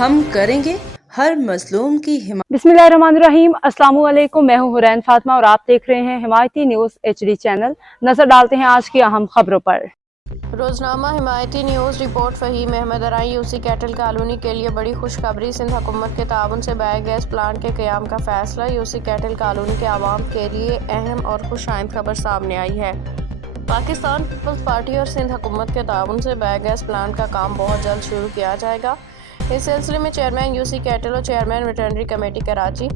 ہم کریں گے ہر مظلوم کی حمایت۔ بسم اللہ الرحمن الرحیم، السلام علیکم، میں ہوں حرین فاطمہ اور آپ دیکھ رہے ہیں حمایتی نیوز HD چینل۔ نظر ڈالتے ہیں آج کی اہم خبروں پر۔ روزنامہ Himayati news report Faheem Ahmed Arain UC cattle colony کے لیے بڑی خوشخبری۔ سندھ حکومت کے تعاون سے بایو گیس پلانٹ کے قیام کا فیصلہ۔ یوسی کیٹل کالونی کے عوام کے لیے اہم اور خوش آئند خبر سامنے آئی ہے۔ پاکستان پیپلز پارٹی اور سندھ حکومت کے تعاون سے بایو گیس پلانٹ کا کام بہت جلد شروع کیا جائے گا۔ اس سلسلے میں چیئرمین یوسی کیٹل اور chairman veterinary committee Karachi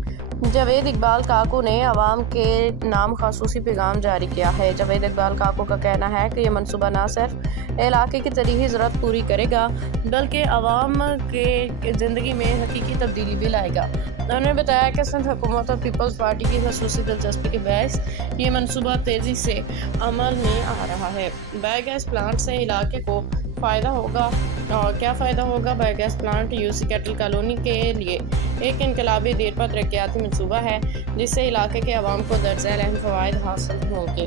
Javed Iqbal Kaku نے عوام کے نام خصوصی پیغام جاری کیا ہے۔ جاوید اقبال کاکو کا کہنا ہے کہ یہ منصوبہ نہ صرف علاقے کی تاریخی ضرورت پوری کرے گا بلکہ عوام کے زندگی میں حقیقی تبدیلی بھی لائے گا۔ انہوں نے بتایا کہ سندھ حکومت اور پیپلز پارٹی کی خصوصی دلچسپی کے باعث یہ منصوبہ تیزی سے عمل میں آ رہا ہے۔ بایو گیس پلانٹ سے علاقے کو فائدہ ہوگا اور کیا فائدہ ہوگا؟ Bio gas plant UC cattle colony کے لیے ایک انقلابی دیرپا ترقیاتی منصوبہ ہے جس سے علاقے کے عوام کو درج ذیل اہم فوائد حاصل ہوں گے۔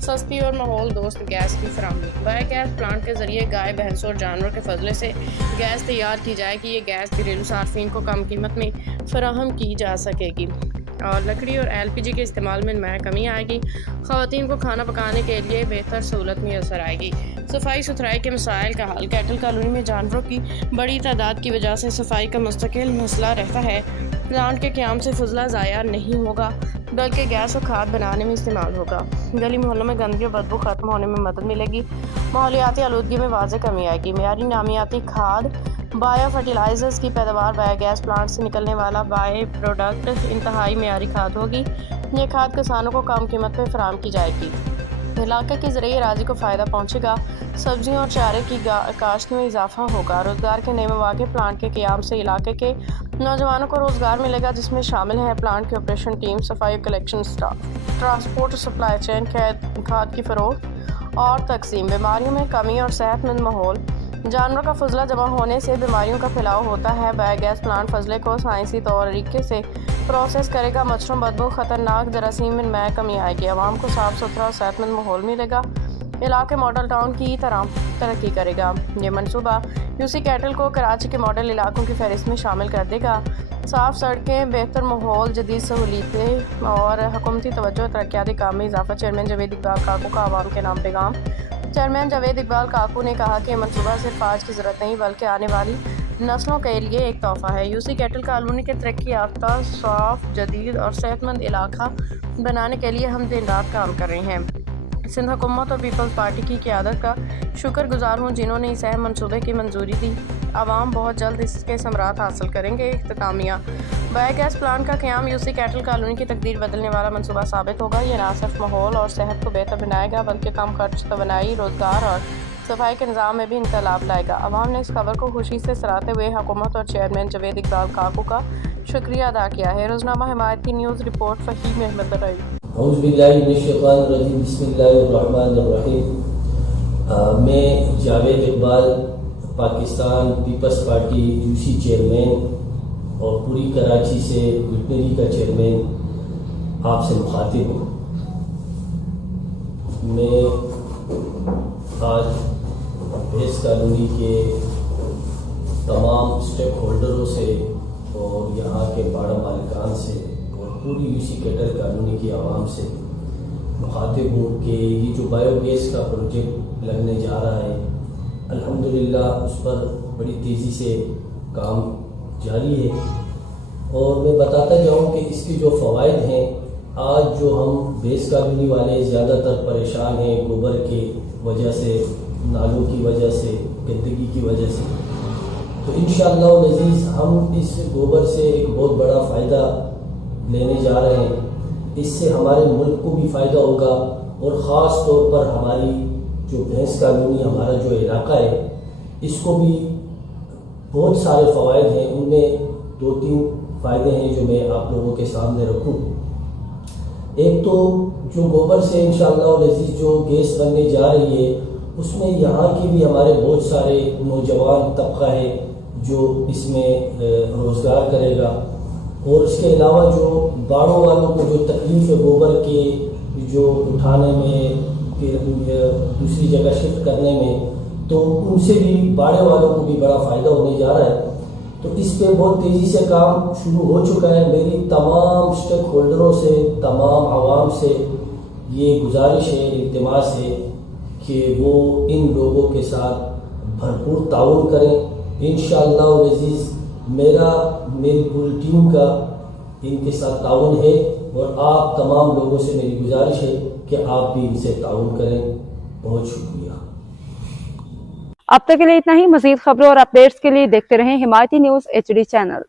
سستی اور ماحول دوست گیس کی فراہمی۔ بایو گیس پلانٹ کے ذریعے گائے، بھینسوں اور جانور کے فضلے سے گیس تیار کی جائے گی۔ یہ گیس گھریلو صارفین کو کم قیمت میں فراہم کی جا سکے گی اور لکڑی اور LPG کے استعمال میں نمایاں کمی آئے گی۔ خواتین کو کھانا پکانے کے لیے بہتر سہولت میسر آئے گی۔ صفائی ستھرائی کے مسائل کا حل۔ کیٹل کالونی میں جانوروں کی بڑی تعداد کی وجہ سے صفائی کا مستقل مسئلہ رہتا ہے۔ پلانٹ کے قیام سے فضلہ ضائع نہیں ہوگا بلکہ گیس اور کھاد بنانے میں استعمال ہوگا۔ گلی محلوں میں گندگی اور بدبو ختم ہونے میں مدد ملے گی۔ ماحولیاتی آلودگی میں واضح کمی آئے گی۔ معیاری نامیاتی کھاد، بایو فرٹیلائزرز کی پیداوار۔ بایو گیس پلانٹ سے نکلنے والا بائی پروڈکٹ انتہائی معیاری کھاد ہوگی۔ یہ کھاد کسانوں کو کم قیمت پہ فراہم کی جائے گی۔ علاقے کی زرعی اراضی کو فائدہ پہنچے گا۔ سبزیوں اور چارے کی کاشت میں اضافہ ہوگا۔ روزگار کے نئے مواقع۔ پلانٹ کے قیام سے علاقے کے نوجوانوں کو روزگار ملے گا جس میں شامل ہے پلانٹ کی آپریشن ٹیم، صفائی اور کلیکشن سٹاف، ٹرانسپورٹ اور سپلائی چین، کھاد کی فروخت اور تقسیم۔ بیماریوں میں کمی اور صحت مند ماحول۔ جانوروں کا فضلہ جمع ہونے سے بیماریوں کا پھیلاؤ ہوتا ہے۔ بایو گیس پلانٹ فضلے کو سائنسی طریقے سے پروسیس کرے گا۔ مچھروں، بدبو، خطرناک جراثیم میں نمایاں کمی آئے گی۔ عوام کو صاف ستھرا اور صحت مند ماحول ملے گا۔ علاقے ماڈل ٹاؤن کی طرح ترقی کرے گا۔ یہ منصوبہ یوسی کیٹل کو کراچی کے ماڈل علاقوں کی فہرست میں شامل کر دے گا۔ صاف سڑکیں، بہتر ماحول، جدید سہولیتیں اور حکومتی توجہ ترقیاتی کام میں اضافہ۔ چیئرمین جاوید اقبال کاکو کا عوام کے نام پیغام۔ چیئرمین جاوید اقبال کاکو نے کہا کہ یہ منصوبہ صرف آج کی ضرورت نہیں بلکہ آنے والی نسلوں کے لیے ایک تحفہ ہے۔ یوسی کیٹل کالونی کے ترقی یافتہ، صاف، جدید اور صحت مند علاقہ بنانے کے لیے ہم دن رات کام کر رہے ہیں۔ سندھ حکومت اور پیپلز پارٹی کی قیادت کا شکر گزار ہوں جنہوں نے اس اہم منصوبے کی منظوری دی۔ عوام بہت جلد اس کے ثمرات حاصل کریں گے۔ اختتامیہ۔ بایو گیس پلانٹ کا قیام یوسی کیٹل کالونی کی تقدیر بدلنے والا منصوبہ ثابت ہوگا۔ یہ نہ صرف ماحول اور صحت کو بہتر بنائے گا بلکہ کم خرچ، توانائی، روزگار اور صفائی کے نظام میں بھی انقلاب لائے گا۔ عوام نے اس خبر کو خوشی سے سراہتے ہوئے حکومت اور چیئرمین جاوید اقبال کاکو کا شکریہ ادا کیا ہے۔ روزنامہ حمایتی نیوز رپورٹ فہیم احمد ارائیں۔ اعوذ باللہ من الشیطان الرجیم، بسم اللہ الرحمن الرحیم۔ میں Javed Iqbal, Pakistan peoples party UC chairman اور پوری کراچی سے ویٹنری کا چیئرمین آپ سے مخاطب ہوں۔ میں آج بھیس کالونی کے تمام اسٹیک ہولڈروں سے اور یہاں کے باڑہ مالکان سے اور پوری یوسی کیٹل کالونی کی عوام سے مخاطب ہوں کہ یہ جو بایو گیس کا پروجیکٹ لگنے جا رہا ہے، الحمدللہ اس پر بڑی تیزی سے کام جاری ہے اور میں بتاتا جاؤں کہ اس کے جو فوائد ہیں، آج جو ہم بھیس کالونی والے زیادہ تر پریشان ہیں گوبر کی وجہ سے، نالوں کی وجہ سے، گندگی کی وجہ سے، تو انشاءاللہ العزیز ہم اس گوبر سے ایک بہت بڑا فائدہ لینے جا رہے ہیں۔ اس سے ہمارے ملک کو بھی فائدہ ہوگا اور خاص طور پر ہماری جو بھینس کالونی، ہمارا جو علاقہ ہے، اس کو بھی بہت سارے فوائد ہیں۔ ان میں 2-3 فائدے ہیں جو میں آپ لوگوں کے سامنے رکھوں۔ ایک تو جو گوبر سے انشاءاللہ العزیز جو گیس بننے جا رہی ہے، اس میں یہاں کے بھی ہمارے بہت سارے نوجوان طبقہ ہے جو اس میں روزگار کرے گا، اور اس کے علاوہ جو باڑوں والوں کو جو تکلیف ہے گوبر کے جو اٹھانے میں، پھر دوسری جگہ شفٹ کرنے میں، تو ان سے بھی باڑے والوں کو بھی بڑا فائدہ ہونے جا رہا ہے۔ تو اس پہ بہت تیزی سے کام شروع ہو چکا ہے. میری تمام اسٹیک ہولڈروں سے، تمام عوام سے یہ گزارش ہے، التماس ہے کہ وہ ان لوگوں کے ساتھ بھرپور تعاون کریں. انشاءاللہ العزیز میری پوری ٹیم کا ان کے ساتھ تعاون ہے، اور آپ تمام لوگوں سے میری گزارش ہے کہ آپ بھی ان سے تعاون کریں. بہت شکریہ. اب تک کے لیے اتنا ہی. مزید خبروں اور اپڈیٹس کے لیے دیکھتے رہیں حمایتی نیوز HD چینل.